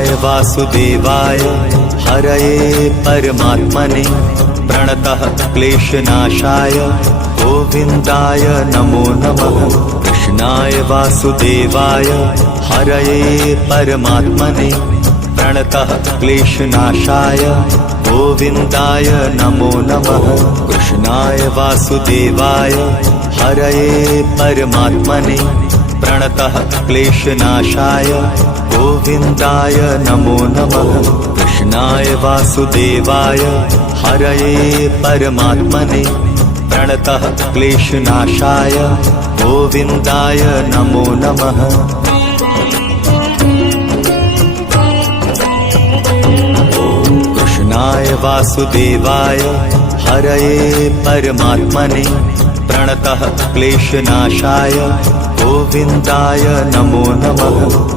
कृष्णाय वासुदेवाय हरये परमात्मने प्रणतः क्लेशनाशाय गोविन्दाय नमो नमः। कृष्णाय वासुदेवाय हरये परमात्मने प्रणतः क्लेशनाशाय गोविन्दाय नमो नमः। कृष्णाय वासुदेवाय हरये परमात्मने प्रणतः क्लेशनाशाय गोविन्दाय नमो नमः। कृष्णाय वासुदेवाय हरये परमात्मने प्रणतः क्लेशनाशाय गोविन्दाय नमो नमः। कृष्णाय वासुदेवाय हरये परमात्मने प्रणतः क्लेशनाशाय गोविन्दाय नमो नमः।